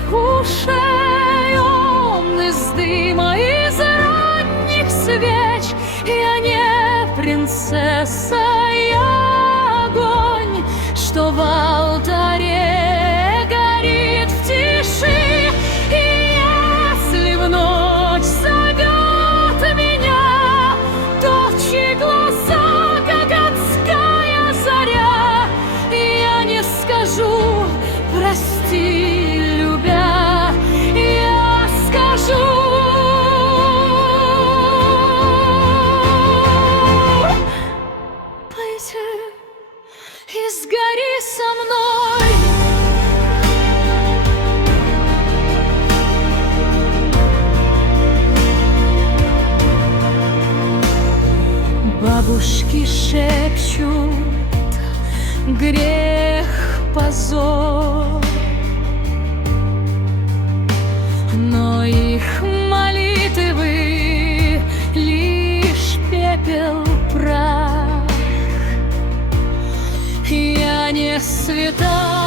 моих ушей он из дыма, из ранних свеч. Я не принцесса, я огонь, что в алтаре горит в тиши. И если в ночь зовет меня тот, чьи глаза, как адская заря, я не скажу прости, любя, я скажу: пойди и сгори со мной. Бабушки шепчут: грех, позор, но их молитвы лишь пепел, прах. Я не святая,